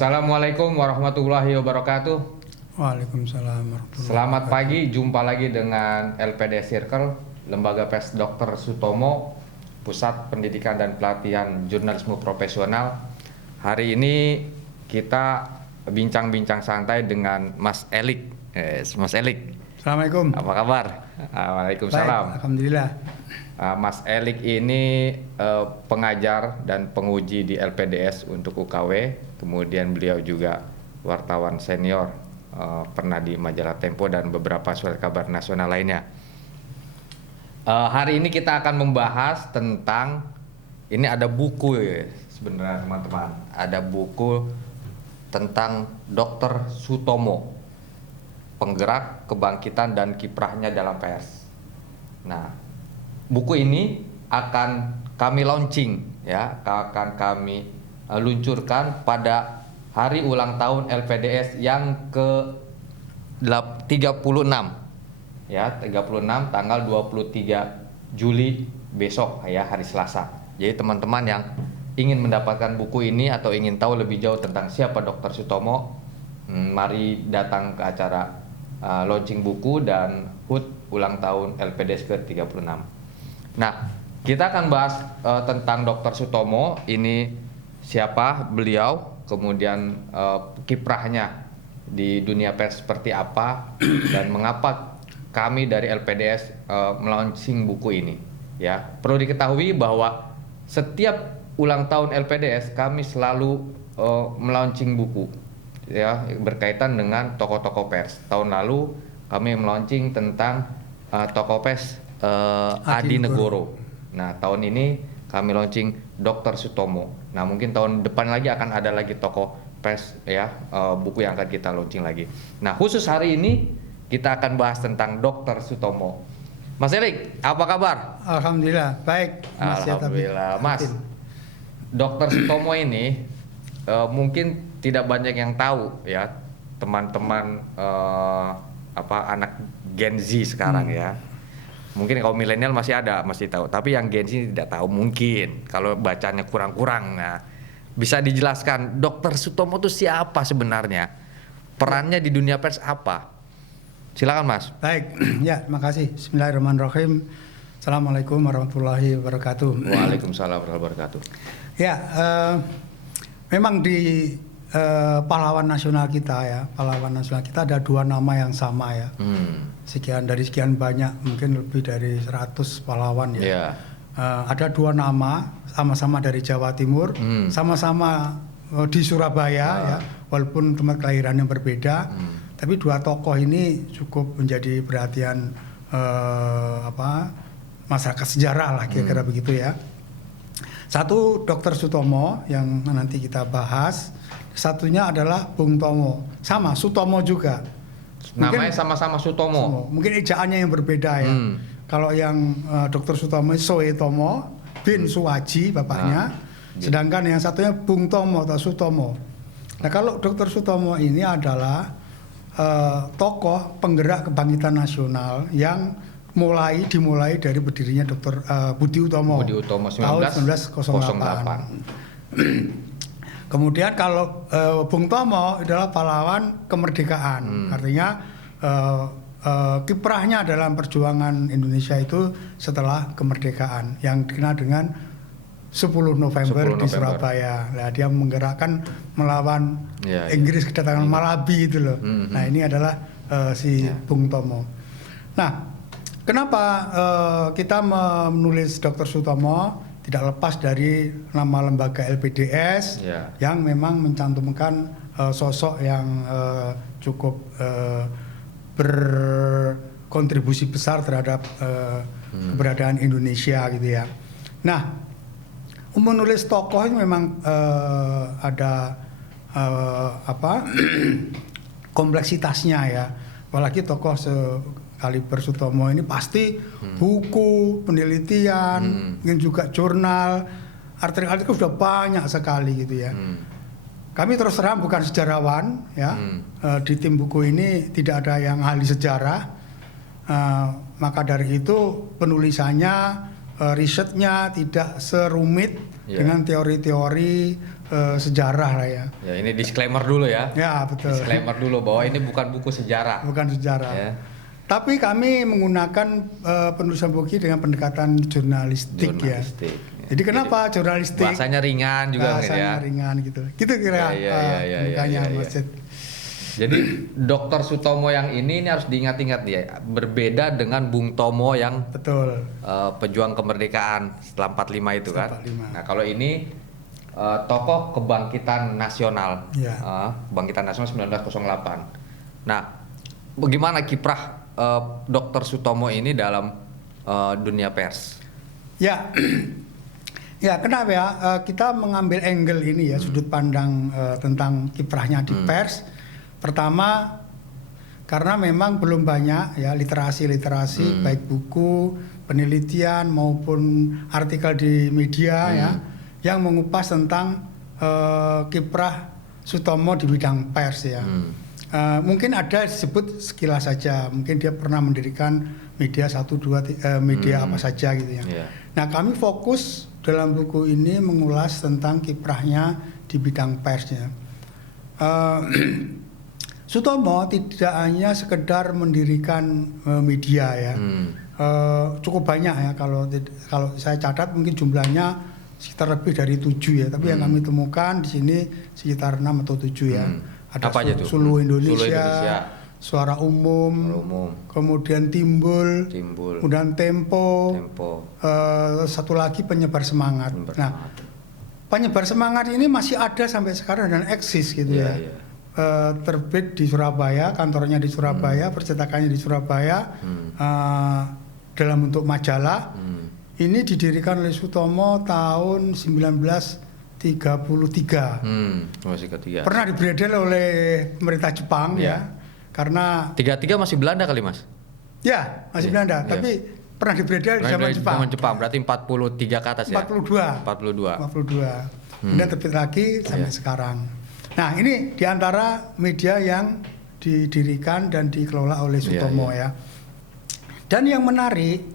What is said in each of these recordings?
Assalamualaikum warahmatullahi wabarakatuh. Waalaikumsalam warahmatullahi Selamat wabarakatuh. pagi, jumpa lagi dengan LPD Circle, Lembaga Pers Dr. Sutomo, Pusat Pendidikan dan Pelatihan Jurnalisme Profesional. Hari ini kita bincang-bincang santai dengan Mas Elik. Mas Elik, Assalamualaikum. apa kabar? Waalaikumsalam. Baik, alhamdulillah. Mas Elik ini pengajar dan penguji di LPDS untuk UKW, kemudian beliau juga wartawan senior, pernah di majalah Tempo dan beberapa surat kabar nasional lainnya. Hari ini kita akan membahas tentang, ini ada buku ya, sebenarnya teman-teman, ada buku tentang Dr. Sutomo, penggerak kebangkitan dan kiprahnya dalam pers. Nah, buku ini akan kami launching ya, akan kami luncurkan pada hari ulang tahun LPDS yang ke-36 ya, 36 tanggal 23 Juli besok ya, hari Selasa. Jadi teman-teman yang ingin mendapatkan buku ini atau ingin tahu lebih jauh tentang siapa Dr. Sutomo, mari datang ke acara launching buku dan HUT ulang tahun LPDS ke-36. Nah, kita akan bahas tentang Dr. Sutomo, ini siapa beliau, kemudian kiprahnya di dunia pers seperti apa, dan mengapa kami dari LPDS melaunching buku ini. Ya, perlu diketahui bahwa setiap ulang tahun LPDS kami selalu melaunching buku, ya, berkaitan dengan tokoh-tokoh pers. Tahun lalu kami melaunching tentang tokoh pers Adi Negoro. Nah, tahun ini kami launching Dr. Sutomo. Nah, mungkin tahun depan lagi akan ada lagi tokoh pers ya, buku yang akan kita launching lagi. Nah, khusus hari ini kita akan bahas tentang Dr. Sutomo. Mas Erik, apa kabar? Alhamdulillah, baik. Alhamdulillah, Mas. Dr. Sutomo ini mungkin tidak banyak yang tahu ya, teman-teman anak Gen Z sekarang ya. Mungkin kalau milenial masih tahu, tapi yang Gen Z tidak tahu mungkin kalau bacanya kurang-kurang. Nah, bisa dijelaskan Dr. Sutomo itu siapa sebenarnya? Perannya di dunia pers apa? Silakan, Mas. Baik, ya, terima kasih. Bismillahirrahmanirrahim. Assalamualaikum warahmatullahi wabarakatuh. Waalaikumsalam warahmatullahi wabarakatuh. Ya, memang di pahlawan nasional kita ada dua nama yang sama ya. Dari sekian banyak, mungkin lebih dari 100 pahlawan ya. Yeah. Ada dua nama, sama-sama dari Jawa Timur, sama-sama di Surabaya ya, walaupun tempat kelahiran yang berbeda. Tapi dua tokoh ini cukup menjadi perhatian masyarakat sejarah lah, kira-kira begitu ya. Satu Dr. Sutomo yang nanti kita bahas, satunya adalah Bung Tomo, sama Sutomo juga. Namanya sama-sama Sutomo. Mungkin ejaannya yang berbeda ya. Kalau yang Dr. Sutomo Soetomo bin Suwaji bapaknya, sedangkan yang satunya Bung Tomo atau Sutomo. Nah, kalau Dr. Sutomo ini adalah tokoh penggerak kebangkitan nasional yang dimulai dari berdirinya Dr. Budi Utomo tahun 1908. Kemudian kalau Bung Tomo adalah pahlawan kemerdekaan, artinya kiprahnya dalam perjuangan Indonesia itu setelah kemerdekaan yang dikenal dengan 10 November di Surabaya. Nah, dia menggerakkan melawan Inggris, kedatangan Malabi itu loh. Nah, ini adalah Bung Tomo. Nah, kenapa kita menulis Dr. Sutomo? Tidak lepas dari nama lembaga LPDS yang memang mencantumkan sosok yang cukup berkontribusi besar terhadap keberadaan Indonesia gitu ya. Nah, menulis tokoh itu memang ada kompleksitasnya ya. Apalagi tokoh kaliber Sutomo ini pasti buku, penelitian, mungkin juga jurnal, artikel sudah banyak sekali gitu ya. Kami terus terang bukan sejarawan ya. Di tim buku ini tidak ada yang ahli sejarah. Maka dari itu penulisannya, risetnya tidak serumit dengan teori-teori sejarah lah ya. Ya, ini disclaimer dulu ya. Ya, betul. Disclaimer dulu bahwa ini bukan buku sejarah. Bukan sejarah. Ya. Tapi kami menggunakan penulisan buku dengan pendekatan jurnalistik. Ya. Jadi kenapa jurnalistik? Bahasanya ringan juga bahasanya ya. ringan gitu. Gitu kira mukanya Mas. Jadi Dr. Sutomo yang ini harus diingat-ingat dia, berbeda dengan Bung Tomo yang betul pejuang kemerdekaan setelah 45 itu kan. 45. Nah, kalau ini tokoh kebangkitan nasional. Ya. Kebangkitan nasional 1908. Nah, bagaimana kiprah Dr. Sutomo ini dalam dunia pers? Ya. Ya, kenapa ya kita mengambil angle ini ya, sudut pandang tentang kiprahnya di pers. Pertama, karena memang belum banyak ya literasi baik buku, penelitian maupun artikel di media ya yang mengupas tentang kiprah Sutomo di bidang pers ya. Mungkin ada disebut sekilas saja, mungkin dia pernah mendirikan media 1, 2, media apa saja gitu ya. Nah, kami fokus dalam buku ini mengulas tentang kiprahnya di bidang persnya. Sutomo tidak hanya sekedar mendirikan media ya, cukup banyak ya, kalau saya catat mungkin jumlahnya sekitar lebih dari 7 ya, tapi yang kami temukan di sini sekitar 6 atau 7 ya. Ada Suluh Indonesia, Suara Umum, kemudian Timbul, kemudian Tempo. Satu lagi Penyebar Semangat. Nah, Penyebar Semangat ini masih ada sampai sekarang dan eksis gitu ya. Terbit di Surabaya, kantornya di Surabaya, percetakannya di Surabaya, dalam bentuk majalah. Ini didirikan oleh Sutomo tahun 1933. Masih ketiga. Pernah dibredel oleh pemerintah Jepang ya. Karena 33 masih Belanda kali, Mas? Ya, masih Belanda, tapi pernah dibredel di zaman Jepang. Zaman Jepang, berarti 43 ke atas ya? 42. Kemudian terbit lagi sampai sekarang. Nah, ini diantara media yang didirikan dan dikelola oleh Sutomo ya. Dan yang menarik,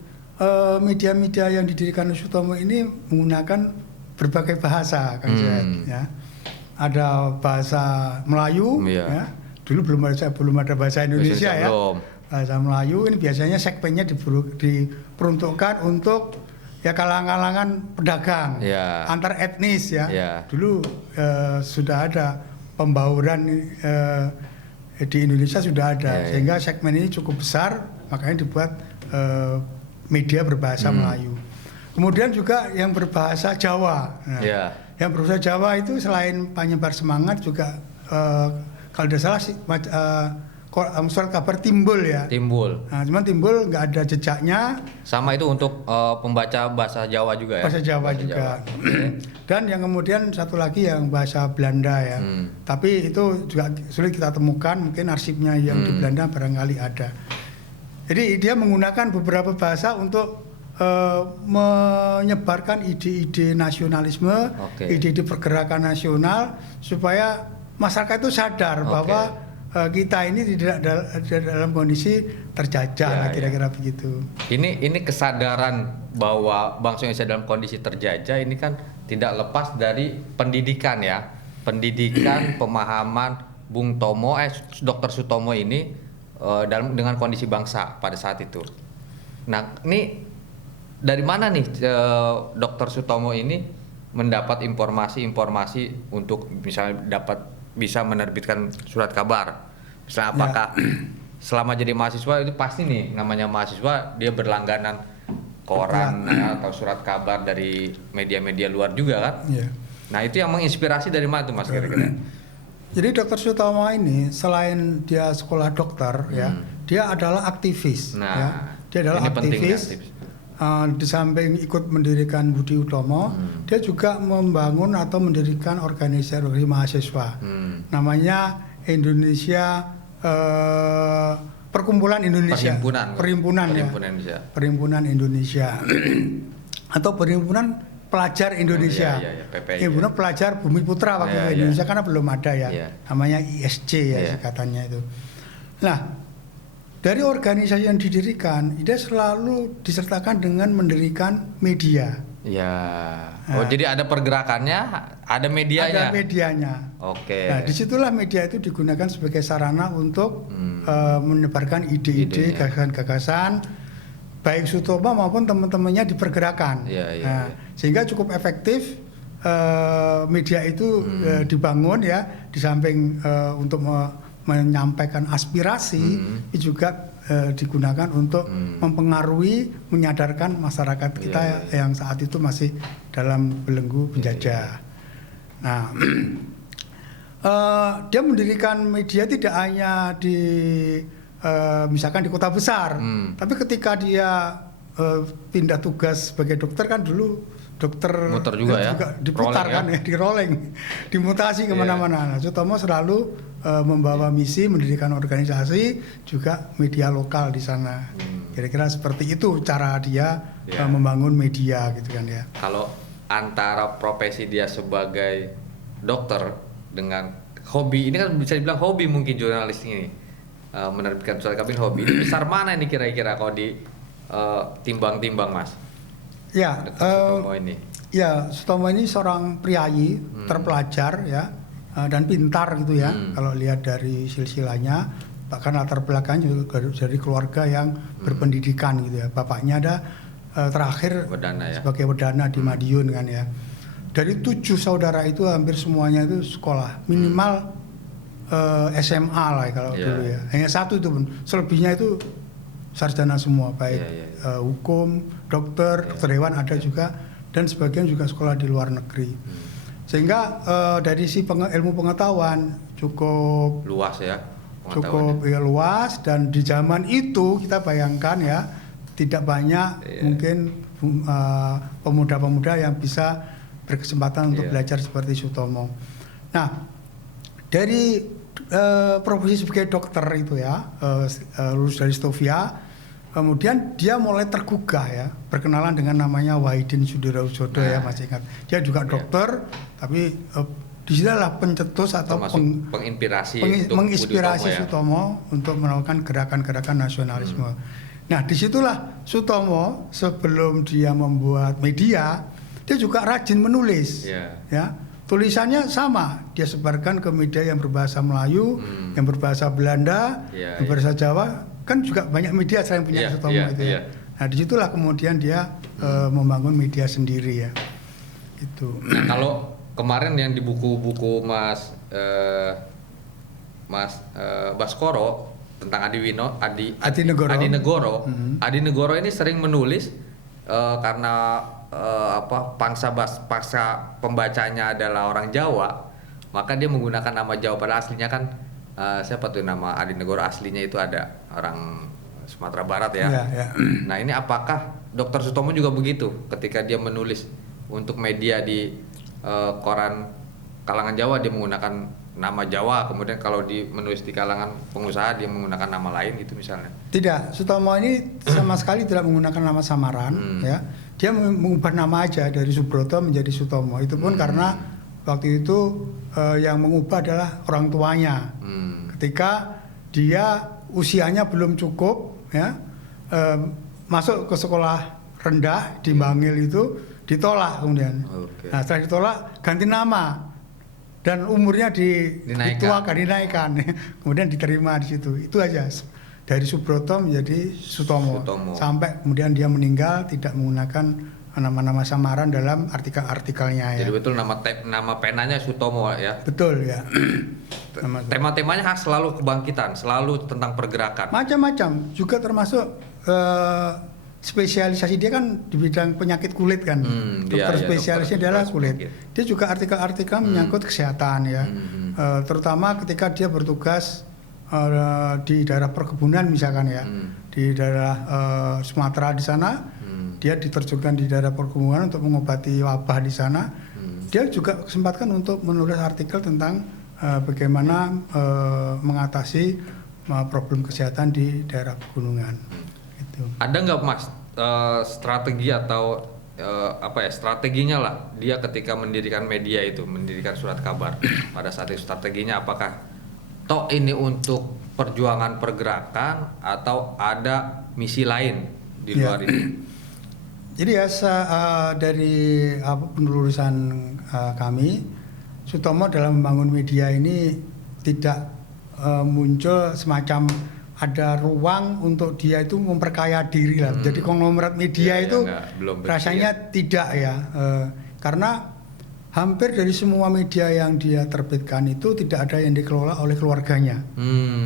media-media yang didirikan oleh Sutomo ini menggunakan berbagai bahasa, kan ya. Ada bahasa Melayu, ya. Dulu belum ada bahasa Indonesia ya. Bahasa Melayu ini biasanya segmennya diperuntukkan untuk ya kalangan-kalangan pedagang, antar etnis ya. Dulu sudah ada pembauran di Indonesia sudah ada, sehingga segmen ini cukup besar, makanya dibuat media berbahasa Melayu. Kemudian juga yang berbahasa Jawa. Nah, yang berbahasa Jawa itu selain Penyebar Semangat juga kalau tidak salah surat kabar Timbul ya. Nah, cuman Timbul nggak ada jejaknya. Sama itu untuk pembaca bahasa Jawa juga ya. Bahasa Jawa juga. Dan yang kemudian satu lagi yang bahasa Belanda ya. Tapi itu juga sulit kita temukan. Mungkin arsipnya yang di Belanda barangkali ada. Jadi dia menggunakan beberapa bahasa untuk menyebarkan ide-ide nasionalisme, ide-ide pergerakan nasional supaya masyarakat itu sadar bahwa kita ini tidak dalam kondisi terjajah, kira-kira begitu. Ini kesadaran bahwa bangsa Indonesia dalam kondisi terjajah ini kan tidak lepas dari pendidikan ya, pendidikan pemahaman Bung Tomo, Dr. Sutomo ini dengan kondisi bangsa pada saat itu. Nah, ini dari mana nih Dr. Sutomo ini mendapat informasi untuk misalnya bisa menerbitkan surat kabar? Misalnya apakah selama jadi mahasiswa itu pasti nih namanya mahasiswa dia berlangganan koran atau surat kabar dari media-media luar juga kan? Nah, itu yang menginspirasi dari mana tuh Mas kira-kira? Jadi Dr. Sutomo ini selain dia sekolah dokter ya, dia adalah aktivis. Ya. Dia adalah aktivis. Di samping ikut mendirikan Budi Utomo, dia juga membangun atau mendirikan organisasi mahasiswa. Namanya Indonesia Perkumpulan Indonesia. Perhimpunan Indonesia. Atau Perhimpunan Pelajar Indonesia. Perhimpunan Pelajar Bumi Putra waktu Indonesia karena belum ada ya. Namanya ISC ya singkatannya itu. Nah, dari organisasi yang didirikan, dia selalu disertakan dengan mendirikan media. Ya. Oh, jadi ada pergerakannya, ada medianya. Ada medianya. Oke. Nah, disitulah media itu digunakan sebagai sarana untuk menyebarkan ide-ide, gagasan-gagasan, baik Sutomo maupun teman-temannya di pergerakan. Nah, sehingga cukup efektif media itu dibangun ya, di samping untuk menyampaikan aspirasi, juga digunakan untuk mempengaruhi, menyadarkan masyarakat kita yang saat itu masih dalam belenggu penjajah. Nah, dia mendirikan media tidak hanya di misalkan di kota besar, tapi ketika dia pindah tugas sebagai dokter, kan dulu dokter muter juga diputar rolling, kan ya, di rolling, dimutasi kemana-mana. Nah, Sutomo selalu membawa misi mendirikan organisasi, juga media lokal di sana. Kira-kira seperti itu cara dia membangun media gitu kan ya. Kalau antara profesi dia sebagai dokter dengan hobi, ini kan bisa dibilang hobi mungkin jurnalis ini, menerbitkan surat kabar hobi. Ini besar mana ini kira-kira kalau di timbang-timbang Mas? Ya, Sutomo ini seorang priayi terpelajar ya, dan pintar gitu ya. Kalau lihat dari silsilahnya, bahkan latar belakangnya juga dari keluarga yang berpendidikan gitu ya. Bapaknya ada terakhir sebagai wedana di Madiun kan ya. Dari 7 saudara itu hampir semuanya itu sekolah minimal SMA lah kalau dulu ya. Hanya 1 itu pun, selebihnya itu sarjana semua, baik hukum, dokter hewan ada juga, dan sebagian juga sekolah di luar negeri. Sehingga dari si ilmu pengetahuan cukup luas ya, cukup luas, dan di zaman itu kita bayangkan ya, tidak banyak mungkin pemuda-pemuda yang bisa berkesempatan untuk belajar seperti Sutomo. Nah, dari profesi sebagai dokter itu ya, lulus dari Stovia, kemudian dia mulai tergugah ya, berkenalan dengan namanya Wahidin Sudirohusodo ya, masih ingat. Dia juga dokter, tapi disitulah pencetus atau menginspirasi Sutomo untuk melakukan gerakan-gerakan nasionalisme. Nah, disitulah Sutomo sebelum dia membuat media, dia juga rajin menulis. Ya, tulisannya sama, dia sebarkan ke media yang berbahasa Melayu, yang berbahasa Belanda, yang berbahasa Jawa. Kan juga banyak media selain punya Sutomo itu ya. Nah, disitulah kemudian dia membangun media sendiri ya. Itu. Nah, kalau kemarin yang di buku-buku Mas Baskoro tentang Adi Negoro ini sering menulis karena pangsa pembacanya adalah orang Jawa, maka dia menggunakan nama Jawa, pada aslinya kan siapa tuh nama Adi Negoro aslinya itu ada orang Sumatera Barat ya. Nah, ini apakah Dr. Sutomo juga begitu ketika dia menulis untuk media di koran kalangan Jawa, dia menggunakan nama Jawa, kemudian kalau menulis di kalangan pengusaha dia menggunakan nama lain gitu misalnya? Tidak, Sutomo ini sama sekali tidak menggunakan nama samaran ya. Dia mengubah nama aja dari Subroto menjadi Sutomo. Itu pun karena waktu itu yang mengubah adalah orang tuanya. Ketika dia usianya belum cukup ya, masuk ke sekolah rendah di Bangil itu ditolak kemudian. Nah, setelah ditolak ganti nama dan umurnya dinaikkan. Kemudian diterima di situ. Itu aja, dari Subroto menjadi Sutomo. Sampai kemudian dia meninggal tidak menggunakan nama-nama samaran dalam artikel-artikelnya ya. Jadi betul nama penanya Sutomo ya. Betul ya. Tema-temanya khas selalu kebangkitan, selalu tentang pergerakan. Macam-macam, juga termasuk spesialisasi dia kan di bidang penyakit kulit kan. Dokter spesialisnya adalah kulit. Dia juga artikel-artikel menyangkut kesehatan ya. Terutama ketika dia bertugas di daerah perkebunan misalkan ya, di daerah Sumatera di sana. Dia diterjunkan di daerah perkebunan untuk mengobati wabah di sana. Dia juga kesempatkan untuk menulis artikel tentang bagaimana mengatasi problem kesehatan di daerah pegunungan. Gitu. Ada nggak Mas strategi atau strateginya lah dia ketika mendirikan media itu, mendirikan surat kabar? Pada saat itu strateginya apakah toh ini untuk perjuangan pergerakan atau ada misi lain di luar ini? Jadi ya dari penelusuran kami, Sutomo dalam membangun media ini tidak muncul semacam ada ruang untuk dia itu memperkaya diri lah. Jadi konglomerat media itu rasanya tidak ya, karena hampir dari semua media yang dia terbitkan itu tidak ada yang dikelola oleh keluarganya,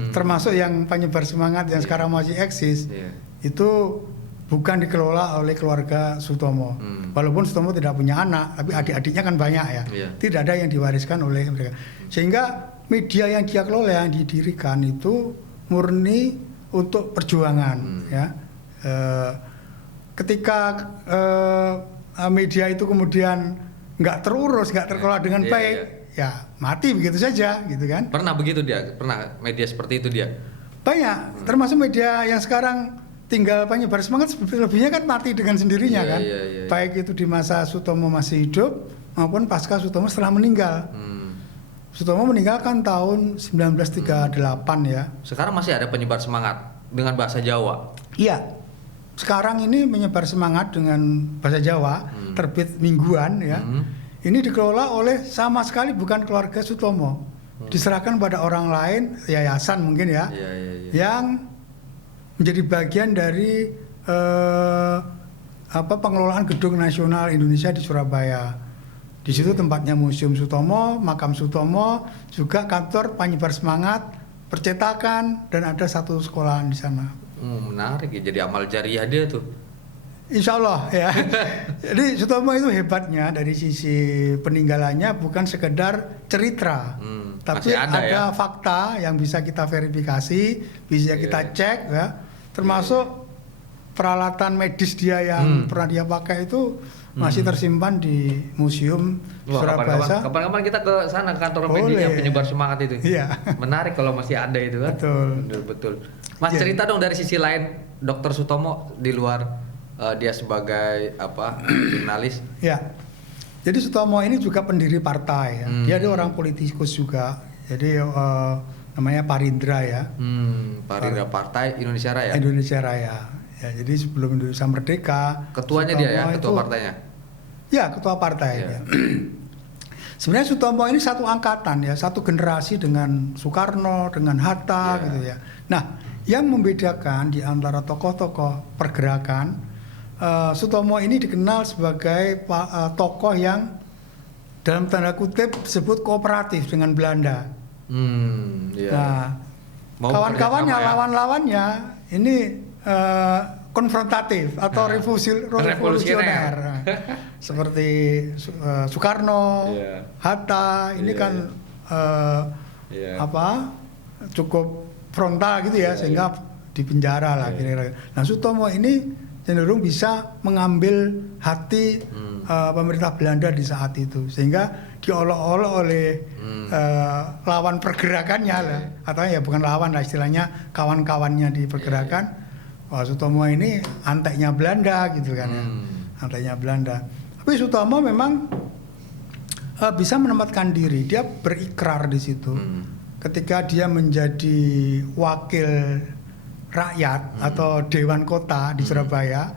termasuk yang penyebar semangat yang sekarang masih eksis, itu bukan dikelola oleh keluarga Sutomo. Walaupun Sutomo tidak punya anak, tapi adik-adiknya kan banyak ya, tidak ada yang diwariskan oleh mereka. Sehingga media yang dia kelola, yang didirikan itu murni untuk perjuangan, ya. Ketika media itu kemudian nggak terurus, nggak terkelola dengan baik, ya mati begitu saja, gitu kan? Pernah begitu dia, pernah media seperti itu dia? Banyak, termasuk media yang sekarang tinggal penyebar semangat, lebihnya kan mati dengan sendirinya kan? Baik itu di masa Sutomo masih hidup maupun pasca Sutomo setelah meninggal. Sutomo meninggal kan tahun 1938 ya. Sekarang masih ada penyebar semangat dengan bahasa Jawa? Iya. Sekarang ini menyebar semangat dengan bahasa Jawa, terbit mingguan ya. Ini dikelola oleh sama sekali bukan keluarga Sutomo. Diserahkan pada orang lain, yayasan mungkin ya, yang menjadi bagian dari pengelolaan Gedung Nasional Indonesia di Surabaya. Di situ tempatnya Museum Sutomo, Makam Sutomo, juga kantor penyebar semangat, percetakan, dan ada satu sekolahan di sana. Menarik ya, jadi amal jariah dia tuh. Insya Allah ya. Jadi Sutomo itu hebatnya dari sisi peninggalannya bukan sekedar cerita, tapi ada fakta yang bisa kita verifikasi, bisa kita cek ya. Termasuk peralatan medis dia yang pernah dia pakai itu masih tersimpan di Museum Surabaya. Kapan-kapan kita ke sana, ke kantor media penyebar semangat itu. Iya. Menarik kalau masih ada itu kan. Betul. Mas, cerita dong dari sisi lain Dr. Sutomo di luar dia sebagai jurnalis. Ya. Jadi Sutomo ini juga pendiri partai ya. Dia ada orang politikus juga. Jadi namanya Parindra ya. Parindra Partai Indonesia Raya. Indonesia Raya. Ya, jadi sebelum Indonesia merdeka. Ketuanya Sutomo dia ya, ketua partainya. Ya, ketua partai. Ya. Sebenarnya Sutomo ini satu angkatan ya, satu generasi dengan Soekarno, dengan Hatta gitu ya. Nah, yang membedakan di antara tokoh-tokoh pergerakan, Sutomo ini dikenal sebagai tokoh yang dalam tanda kutip disebut kooperatif dengan Belanda. Nah, kawan-kawannya, lawan-lawannya ini konfrontatif atau revolusioner seperti Soekarno, Hatta ini kan cukup frontal gitu ya, sehingga dipenjara lah kira-kira. Nah, Sutomo ini cenderung bisa mengambil hati pemerintah Belanda di saat itu, sehingga diolok-olok oleh lawan pergerakannya lah, atau ya bukan lawan lah istilahnya, kawan-kawannya di pergerakan. Wah, Sutomo ini anteknya Belanda gitu kan ya, anteknya Belanda. Tapi Sutomo memang bisa menempatkan diri, dia berikrar di situ. Ketika dia menjadi wakil rakyat atau Dewan Kota di Surabaya,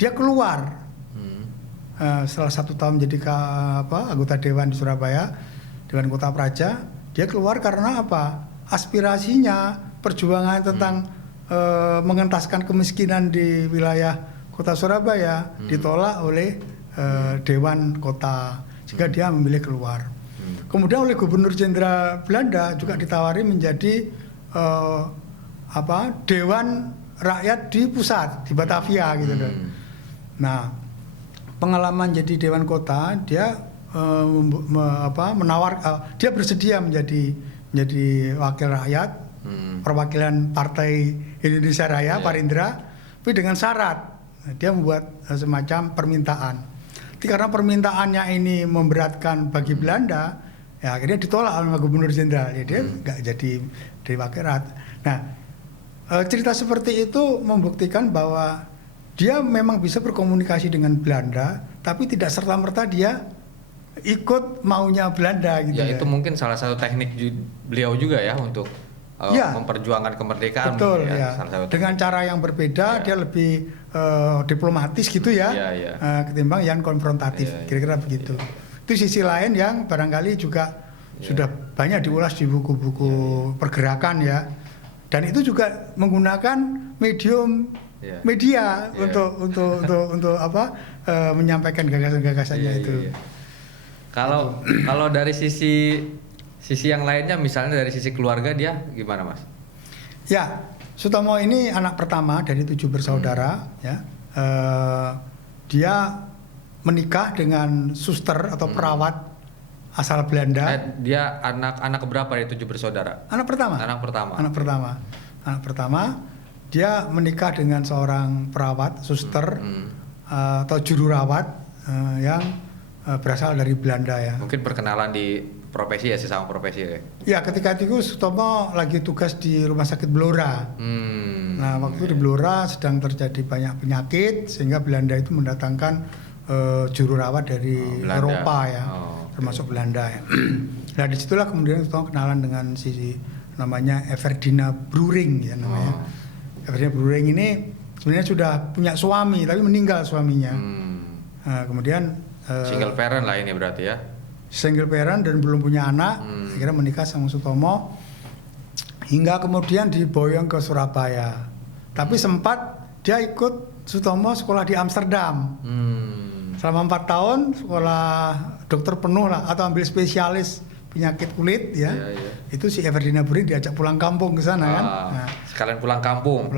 dia keluar. Setelah 1 tahun menjadi anggota Dewan di Surabaya, Dewan Kota Praja, dia keluar karena apa? Aspirasinya, perjuangan tentang mengentaskan kemiskinan di wilayah Kota Surabaya ditolak oleh Dewan Kota, sehingga dia memilih keluar. Kemudian oleh Gubernur Jenderal Belanda juga ditawari menjadi Dewan Rakyat di pusat di Batavia gitu kan. Nah, pengalaman jadi Dewan Kota, dia dia bersedia menjadi wakil rakyat, perwakilan Partai Indonesia Raya, Parindra, tapi dengan syarat dia membuat semacam permintaan. Karena permintaannya ini memberatkan bagi Belanda, ya akhirnya ditolak oleh Gubernur Jenderal. Ya, dia nggak jadi wakil rakyat. Nah, cerita seperti itu membuktikan bahwa dia memang bisa berkomunikasi dengan Belanda, tapi tidak serta-merta dia ikut maunya Belanda gitu. Ya, itu mungkin salah satu teknik beliau juga ya untuk memperjuangkan kemerdekaan. Betul ya. Dengan cara yang berbeda, dia lebih diplomatis gitu ya, ketimbang yang konfrontatif, kira-kira begitu. Itu sisi lain yang barangkali juga sudah banyak diulas di buku-buku pergerakan ya, dan itu juga menggunakan medium media untuk apa menyampaikan gagasan-gagasannya itu. Kalau dari sisi yang lainnya, misalnya dari sisi keluarga, dia gimana, Mas? Ya, Sutomo ini anak pertama dari 7 bersaudara. Ya, dia menikah dengan suster atau perawat asal Belanda. Dia anak berapa dari 7 bersaudara? Anak pertama. Anak pertama. Dia menikah dengan seorang perawat, suster atau juru rawat yang berasal dari Belanda ya. Mungkin perkenalan di profesi ya, sesama profesi ya. Ya, ketika itu Sutomo lagi tugas di Rumah Sakit Blora. Nah, waktu di Blora sedang terjadi banyak penyakit sehingga Belanda itu mendatangkan juru rawat dari Eropa ya, termasuk Belanda ya. Nah, disitulah kemudian Sutomo kenalan dengan namanya Everdina Bruring ya namanya. Everdina Bruring ini sebenarnya sudah punya suami tapi meninggal suaminya. Nah, kemudian single parent lah ini berarti ya. Single parent dan belum punya anak, akhirnya menikah sama Sutomo hingga kemudian diboyong ke Surabaya. Tapi sempat dia ikut Sutomo sekolah di Amsterdam. Selama 4 tahun sekolah dokter penuh lah atau ambil spesialis penyakit kulit ya. Itu si Everdina Bruring diajak pulang kampung ke sana kan. Nah, sekalian pulang kampung.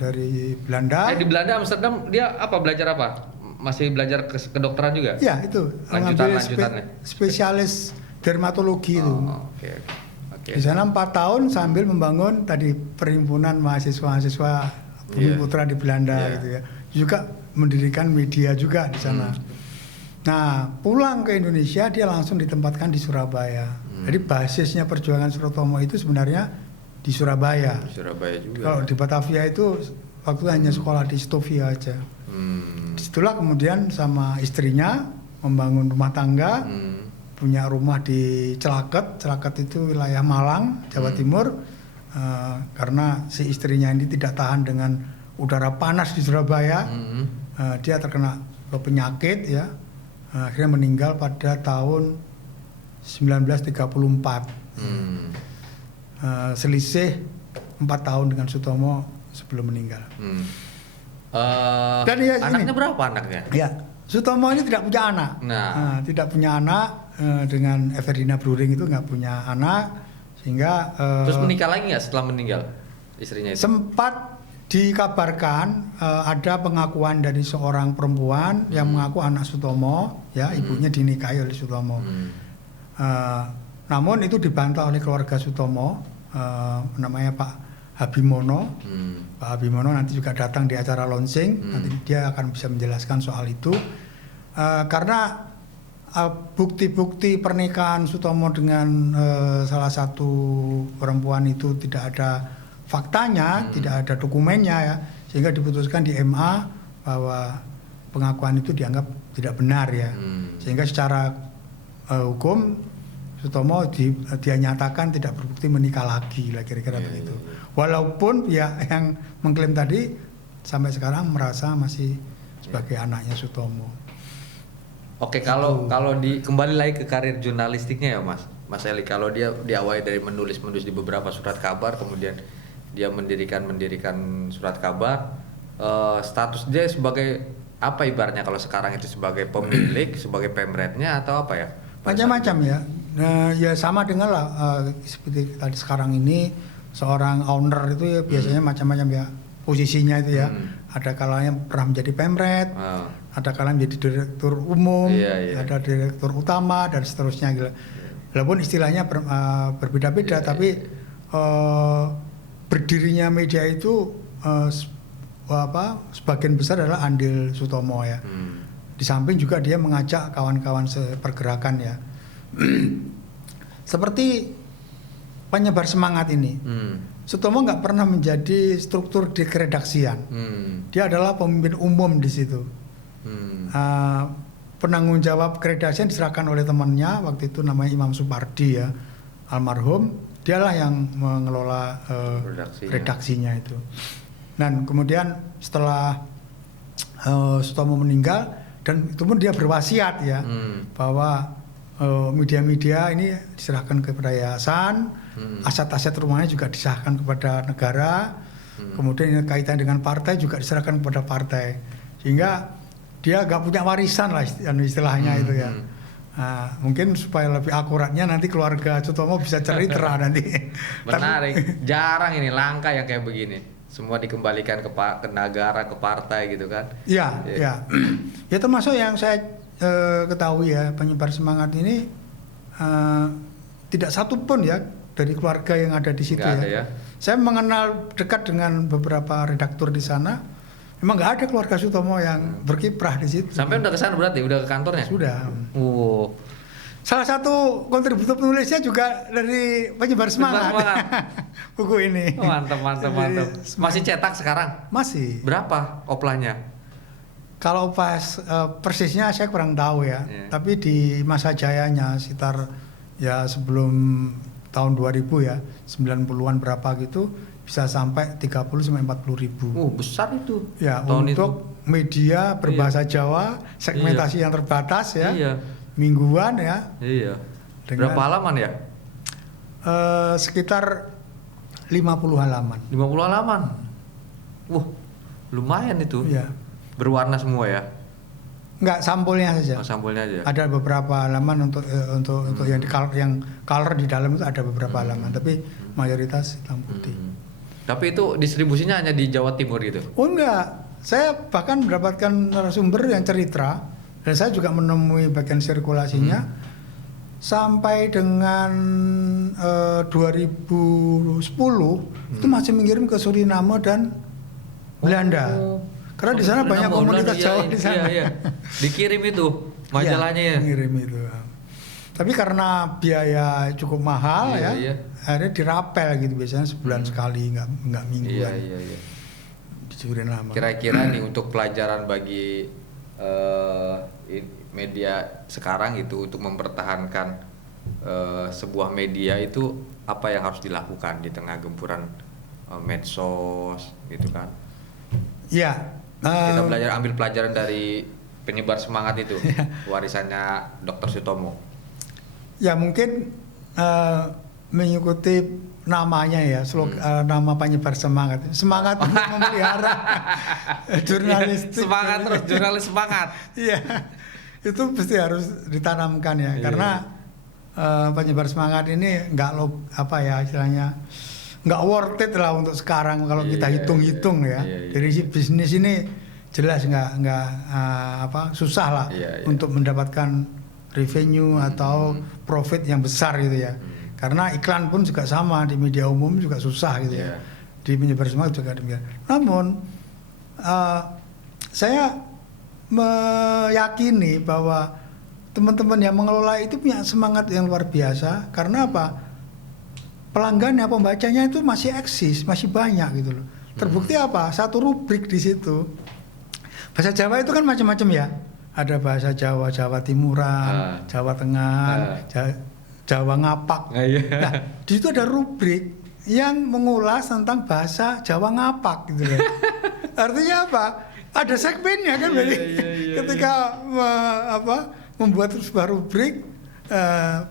Dari Belanda. Di Belanda Amsterdam dia apa, belajar apa? Masih belajar kedokteran juga? Ya, itu. Lanjutannya. Spesialis dermatologi itu. Di sana 4 tahun sambil membangun tadi perhimpunan mahasiswa-mahasiswa Bumi Putra di Belanda gitu ya. Juga mendirikan media juga di sana. Nah, pulang ke Indonesia dia langsung ditempatkan di Surabaya. Jadi basisnya perjuangan Sutomo itu sebenarnya di Surabaya. Di Surabaya juga. Kalau di Batavia itu waktu hanya sekolah di Stovia aja. Disitulah kemudian sama istrinya membangun rumah tangga, punya rumah di Celaket. Celaket itu wilayah Malang, Jawa Timur. Karena si istrinya ini tidak tahan dengan udara panas di Surabaya, dia terkena penyakit ya. Akhirnya meninggal pada tahun 1934. Selisih 4 tahun dengan Sutomo sebelum meninggal. Dan ya, anaknya berapa anaknya? Ya, Sutomo ini tidak punya anak. Tidak punya anak, dengan Everdina Bruring itu nggak punya anak, sehingga terus menikah lagi nggak setelah meninggal istrinya itu? Sempat dikabarkan ada pengakuan dari seorang perempuan yang mengaku anak Sutomo, ya ibunya dinikahi oleh Sutomo. Namun itu dibantah oleh keluarga Sutomo, namanya Pak Habimono. Pak Habimono nanti juga datang di acara launching, nanti dia akan bisa menjelaskan soal itu. Karena bukti-bukti pernikahan Sutomo dengan salah satu perempuan itu tidak ada faktanya, tidak ada dokumennya ya, sehingga diputuskan di MA bahwa pengakuan itu dianggap tidak benar ya. Sehingga secara hukum Sutomo dia nyatakan tidak berbukti menikah lagi lah, kira-kira begitu. Walaupun ya yang mengklaim tadi sampai sekarang merasa masih sebagai anaknya Sutomo. Oke, kalau kembali lagi ke karir jurnalistiknya ya Mas Eli, kalau dia diawali dari menulis di beberapa surat kabar, kemudian dia mendirikan surat kabar, status dia sebagai apa ibaratnya kalau sekarang itu sebagai pemilik, sebagai pemretnya atau apa ya? Macam-macam ya. Ya sama dengan lah seperti tadi sekarang ini seorang owner itu ya biasanya macam-macam ya posisinya itu ya. Ada kalanya pernah menjadi pemret, ada kalanya menjadi direktur umum, ada direktur utama dan seterusnya gitu. Walaupun istilahnya berbeda-beda, tapi berdirinya media itu sebagian besar adalah andil Sutomo ya. Di samping juga dia mengajak kawan-kawan sepergerakan ya. Seperti penyebar semangat ini. Sutomo nggak pernah menjadi struktur di keredaksian. Dia adalah pemimpin umum di situ. Penanggung jawab keredaksian diserahkan oleh temannya waktu itu namanya Imam Supardi ya, almarhum. Dialah yang mengelola redaksinya itu. Dan kemudian setelah Sutomo meninggal, dan itu pun dia berwasiat ya bahwa media-media ini diserahkan kepada yayasan, aset-aset rumahnya juga diserahkan kepada negara, kemudian kaitan dengan partai juga diserahkan kepada partai, sehingga dia nggak punya warisan lah istilahnya itu ya. Nah, mungkin supaya lebih akuratnya nanti keluarga Sutomo bisa cerita nanti. Menarik, jarang ini, langka yang kayak begini. Semua dikembalikan ke negara, ke partai gitu kan? Iya, ya. Ya termasuk yang saya ketahui ya, penyebar semangat ini tidak satu pun ya dari keluarga yang ada di situ ya. Saya mengenal dekat dengan beberapa redaktur di sana. Memang nggak ada keluarga Sutomo yang berkiprah di situ. Sampai udah ke sana berarti, udah ke kantornya? Sudah. Salah satu kontributor penulisnya juga dari penyebar semangat. Buku ini. Mantap. Masih cetak sekarang? Masih. Berapa oplanya? Kalau pas persisnya saya kurang tahu ya. Tapi di masa jayanya sekitar ya sebelum tahun 2000 ya, 90-an berapa gitu, bisa sampai 30 sampai 40 ribu. Besar itu. Ya, untuk itu. Media berbahasa Jawa, segmentasi yang terbatas ya. Mingguan ya. Berapa halaman ya? Sekitar 50 halaman. 50 halaman. Lumayan itu. Iya. Berwarna semua ya? Enggak, sampulnya saja. Sampulnya aja. Ada beberapa halaman untuk yang color di dalam itu ada beberapa halaman, tapi mayoritas hitam putih. Tapi itu distribusinya hanya di Jawa Timur gitu? Oh enggak, saya bahkan mendapatkan narasumber yang cerita, dan saya juga menemui bagian sirkulasinya sampai dengan 2010 itu masih mengirim ke Suriname dan Belanda. Karena di sana banyak komunitas Jawa di sana. Iya. Dikirim itu majalahnya ya. Mengirim itu. Tapi karena biaya cukup mahal akhirnya dirapel gitu, biasanya sebulan sekali, nggak mingguan. Iya. Dicuri nama. Kira-kira nih untuk pelajaran bagi media sekarang itu untuk mempertahankan sebuah media itu apa yang harus dilakukan di tengah gempuran medsos gitu kan? Iya. Kita ambil pelajaran dari penyebar semangat itu, warisannya Dr. Sutomo. Ya mungkin mengikuti namanya ya, nama penyebar semangat untuk memelihara jurnalistik. Semangat terus, jurnalis semangat. Iya, itu pasti harus ditanamkan ya, karena penyebar semangat ini istilahnya nggak worth it lah untuk sekarang kalau kita hitung-hitung ya. Dari si bisnis ini jelas nggak susah lah untuk mendapatkan revenue atau profit yang besar gitu ya. Karena iklan pun juga sama, di media umum juga susah gitu ya. Di penyebar semangat juga demikian. Namun saya meyakini bahwa teman-teman yang mengelola itu punya semangat yang luar biasa. Karena apa? Pelanggannya, pembacanya itu masih eksis, masih banyak gitu loh. Terbukti apa? Satu rubrik di situ. Bahasa Jawa itu kan macam-macam ya. Ada bahasa Jawa, Jawa Timuran, Jawa Tengah, Jawa Ngapak. Nah, di situ ada rubrik yang mengulas tentang bahasa Jawa Ngapak gitu loh. Artinya apa? Ada segmennya kan, ketika membuat sebuah rubrik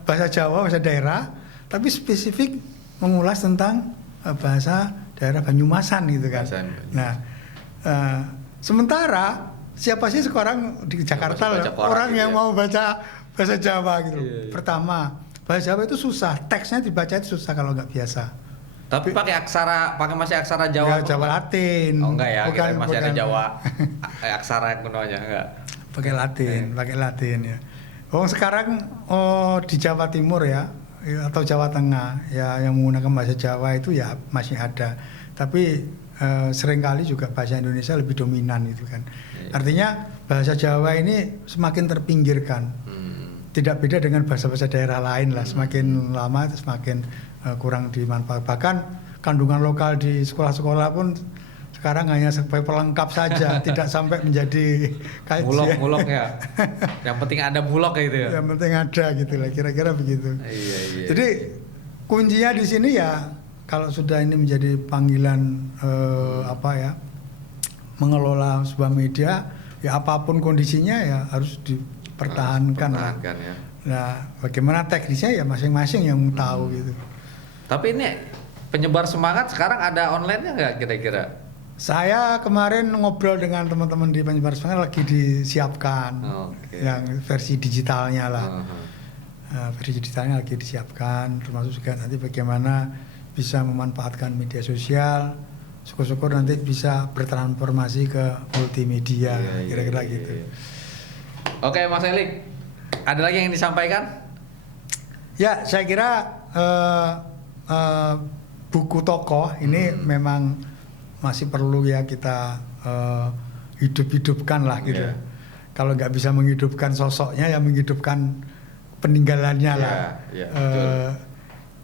bahasa Jawa, bahasa daerah, tapi spesifik mengulas tentang bahasa daerah Banyumasan gitu kan. Nah, sementara siapa sih sekarang di Jakarta orang yang mau baca bahasa Jawa gitu. Pertama, bahasa Jawa itu susah, teksnya dibaca itu susah kalau nggak biasa. Tapi pakai masih aksara Jawa. Ya, Jawa Latin. Oh enggak ya, kita masih ada Jawa aksara kunonya enggak. Pakai Latin ya. Sekarang di Jawa Timur ya, atau Jawa Tengah ya, yang menggunakan bahasa Jawa itu ya masih ada, tapi seringkali juga bahasa Indonesia lebih dominan itu kan. Artinya bahasa Jawa ini semakin terpinggirkan. Tidak beda dengan bahasa-bahasa daerah lain lah, semakin lama itu semakin kurang dimanfaatkan. Bahkan kandungan lokal di sekolah-sekolah pun sekarang hanya sebagai pelengkap saja, tidak sampai menjadi kajian. Mulok ya. Yang penting ada mulok gitu ya. Yang penting ada gitu lah, kira-kira begitu. Iya. Jadi kuncinya di sini ya kalau sudah ini menjadi panggilan mengelola sebuah media, ya apapun kondisinya ya harus dipertahankan. Ya. Nah, bagaimana teknisnya ya masing-masing yang tahu gitu. Tapi ini penyebar semangat sekarang ada online-nya nggak kira-kira? Saya kemarin ngobrol dengan teman-teman di penyebar semangat lagi disiapkan, yang versi digitalnya lah. Versi digitalnya lagi disiapkan, termasuk juga nanti bagaimana bisa memanfaatkan media sosial. Syukur-syukur nanti bisa bertransformasi ke multimedia, kira-kira gitu. Oke, Mas Elik, ada lagi yang disampaikan? Ya, saya kira buku tokoh ini memang masih perlu ya kita hidup-hidupkan lah gitu. Kalau nggak bisa menghidupkan sosoknya, ya menghidupkan peninggalannya lah.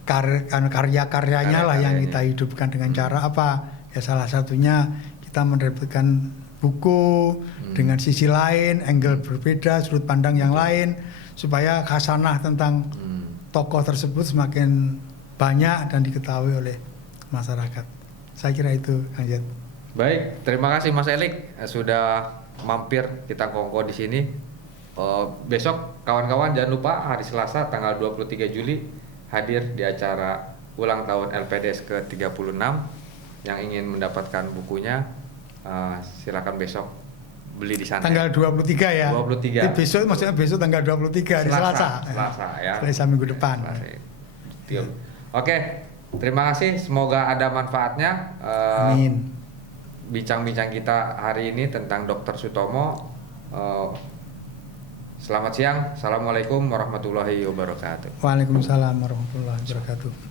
Karya-karyanya lah yang kita hidupkan dengan cara apa? Ya salah satunya kita menerbitkan buku dengan sisi lain, angle berbeda, sudut pandang yang lain, supaya khasanah tentang tokoh tersebut semakin banyak dan diketahui oleh masyarakat. Saya kira itu, Kang Jet. Baik, terima kasih Mas Elik sudah mampir kita kongko di sini. Besok kawan-kawan jangan lupa hari Selasa tanggal 23 Juli hadir di acara ulang tahun LPDS ke-36. Yang ingin mendapatkan bukunya silakan besok beli di sana. Tanggal 23 ya. 23. Besok maksudnya besok tanggal 23 hari Selasa. Selasa ya. Selasa minggu depan. Oke, terima kasih. Semoga ada manfaatnya. Amin. Bincang-bincang kita hari ini tentang Dr. Sutomo. Selamat siang. Assalamualaikum warahmatullahi wabarakatuh. Waalaikumsalam warahmatullahi wabarakatuh.